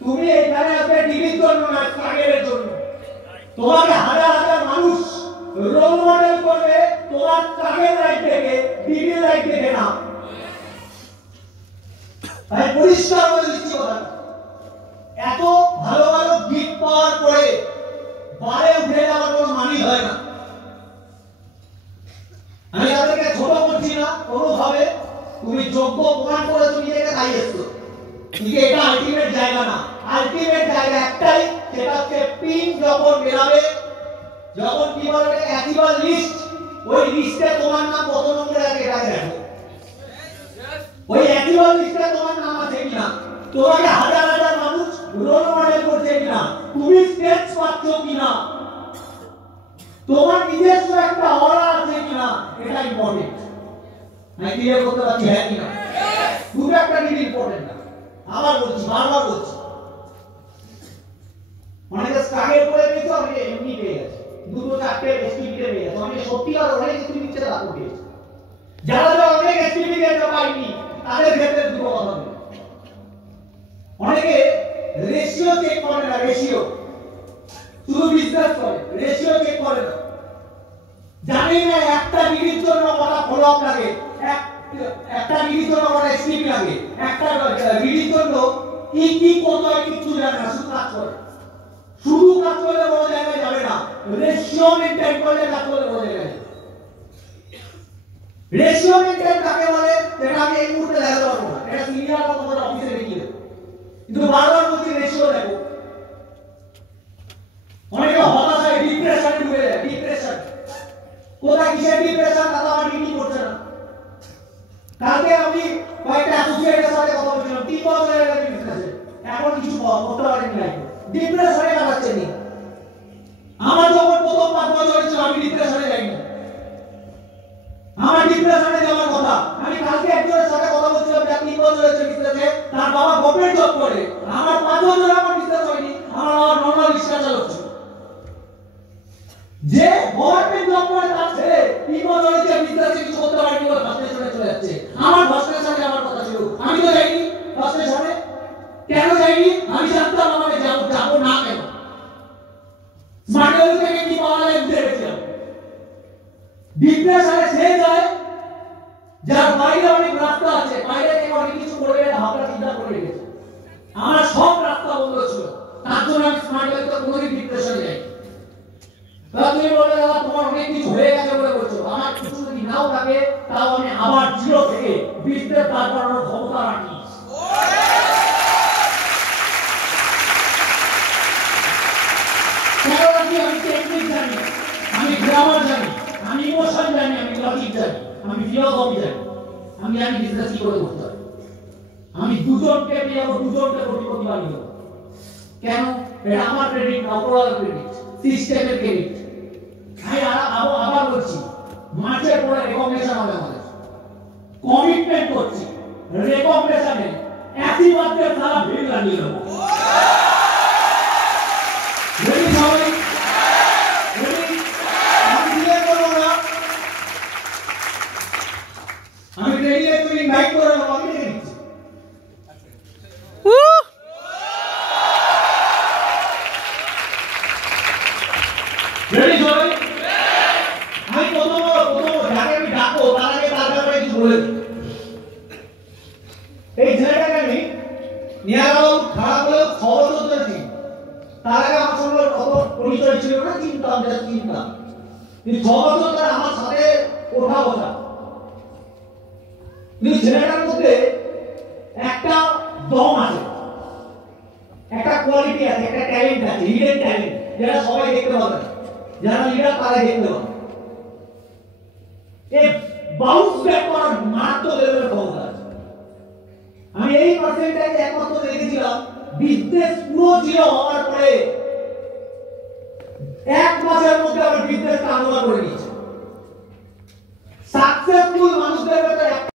তুমি এখানে আসবে ডিগ্রির জন্য না, স্ট্রাগলের জন্য। তোমাকে হাজার হাজার মানুষ পরিষ্কার বলে দিচ্ছি কথা, এত ভালো ভালো গিফট পাওয়ার পরে বারে উঠে যাওয়ার কোনো মানি হয় না। আমি তাদেরকে ছোট করছি না কোনোভাবে, তুমি যোগ্য প্রমাণ করে তুমি নিজেকে তাই এসছো, কিন্তু এটা আলটিমেট জায়গা না। আলটিমেট জায়গা একটাই, সেটা হচ্ছে পিন যখন বেরাবে, যখন কি বলবে অ্যাক্টিভাল লিস্ট, ওই লিস্টে তোমার নাম কত নম্বরে আছে এটা দেখো। ওই অ্যাক্টিভাল লিস্টে তোমার নাম আছে কিনা, তোমাকে হাজার হাজার মানুষ রোল মডেল করছে কিনা, তুমি স্টেজ পাচ্ছ কিনা, তোমার নিজস্ব একটা অরা আছে কিনা, এটা ইম্পর্টেন্ট। আমি ক্লিয়ার করতে পারছি হ্যাঁ কিনা? দুটো একটা জিনিস ইম্পর্টেন্ট না। আবার বলছি, বারবার বলছি, অনেকে স্ট্রাগল করে পেয়েছে, অনেকে এমনি পেয়ে গেছে, দুটো চারটে এসপিপিতে পেয়ে গেছে, অনেকে সত্যিকার অনেক কিছু নিচ্ছে তাকে পেয়েছে। যারা অনেক এসপিপিতে পায়নি তাদের ক্ষেত্রে দুটো কথা বলি। অনেকে রেশিও চেক করে না, রেশিও শুধু বিজনেস করে, রেশিও চেক করে না, জানেন না একটা ডিগ্রির জন্য কত ফলো আপ লাগে, একটা ডিগ্রির জন্য কত এসপিপি লাগে, একটা ডিগ্রির জন্য কি কত কিছু জানে না, শুধু কাজ করে। শুধু কাজ করলে বড় জায়গায় যাবে না, রেশিও মেইনটেইন করলে কাজ করলে বড় জায়গায় যাবে। রেশিও মেইনটেইন কাকে বলে সেটা আমি এই মুহূর্তে দেখাতে পারবো না, এটা সিনিয়ররা তোমাদের অফিসে দেখিয়ে দেবে, কিন্তু বারবার বলছি রেশিও দেখো। অনেকে হতাশায় ডিপ্রেশনে ডুবে যায়, ডিপ্রেশন কোথায় কিসের ডিপ্রেশন দাদা আমার ডিগ্রি করছে না। কালকে আমি কয়েকটা অ্যাসোসিয়েটের সাথে কথা বলছিলাম, 3 বছর হয়ে গেছে বিজনেসে, এখন কিছু করতে পারেনি, লাইফে ডিপ্রেশনে কাটাচ্ছে নি। আমার যখন প্রথম 5 বছর হয়েছিল আমি ডিপ্রেশনে যাইনি, আমার ডিপ্রেশনে যাওয়ার কথা। আমি কালকে একজনের সাথে কথা বলছিলাম যার 3 বছর হয়েছে বিজনেসে, তার বাবা গভর্নমেন্ট জব করে, আমার 5 বছর আমার বিজনেস হয়নি, আমার বাবা নরমাল রিক্সা চালাচ্ছে। যে গভর্নমেন্ট জব করে তার ছেলে 3 বছর হয়েছে বিজনেসে কিছু করতে পারেনি, ওর ফ্রাস্ট্রেশনে চলে যাচ্ছে। আমার ফ্রাস্ট্রেশনে আমার কথা ছিল, আমি তো যাইনি ফ্রাস্ট্রেশনে। কেন যাইনি? আমি জানতাম আমাকে যাবো না কেন। স্মার্ট ওয়েল থেকে কি পাওয়া যায় বুঝে গেছিলাম। ডিপ্রেশনে সে যায় যার বাইরে অনেক রাস্তা আছে, বাইরে থেকে অনেক কিছু করে ভাবনা চিন্তা করে রেখেছে। আমার সব রাস্তা বন্ধ ছিল, তার জন্য আমি স্মার্ট ওয়েল থেকে কোনোদিন ডিপ্রেশনে যাই। তুমি বলে দাদা তোমার অনেক কিছু হয়ে গেছে বলে বলছো, আমার কিছু যদি নাও থাকে তাও আমি আবার জিরো থেকে বিজনেস দাঁড় করানোর ক্ষমতা রাখি। আমি টেকনিক জানি, আমি গ্রামার জানি, আমি ইমোশন জানি, আমি লজিক জানি, আমি ফিলোসফি জানি, আমি জানি বিজনেস কি করে করতে হয়। আমি দুজনকে পেয়ে যাবো, দুজনকে কোটিপতি বানিয়ে দেবো। কেন? এটা আমার ক্রেডিট না, ওপরওয়ালার ক্রেডিট, সিস্টেমের ক্রেডিট। আমি আবার বলছি, মাসের পরে রেকগনিশন হবে আমাদের, কমিটমেন্ট করছি, রেকগনিশনে আশীর্বাদের সারা ভিড় লাগিয়ে দেবো। রেডি সবাই? রেডি? আমি ক্লিয়ার করবো না, আমি রেডি, তুমি ইনভাইট করে দেবো, আমি রেডি দিচ্ছি। রেডি সবাই? আমি প্রথম যাকে আমি ডাকবো তার আগে তার ব্যাপারে কিছু বলে দিই। এই ছেলেটাকে আমি নিয়ে গেল, খারাপ হলেও 6 বছর ধরেছি, তার আগে আমার সঙ্গে কত পরিচয় ছিল না, চিন্তাম যেটা চিন্তাম, কিন্তু 6 বছর ধরে আমার সাথে ওঠা বসা। কিন্তু ছেলেটার মধ্যে একটা দম আছে, একটা কোয়ালিটি আছে, একটা ট্যালেন্ট আছে, হিডেন ট্যালেন্ট, যেটা সবাই দেখতে পাবে না, যারা লিডার তারা দেখতে পাবে। এই বাউন্স ব্যাক করার মারাত্মক লেভেলের ক্ষমতা আছে। আমি এই পার্সেন্টেজে একমাত্র দেখেছিলাম বিজনেস পুরো জিরো হওয়ার পরে 1 মাসের মধ্যে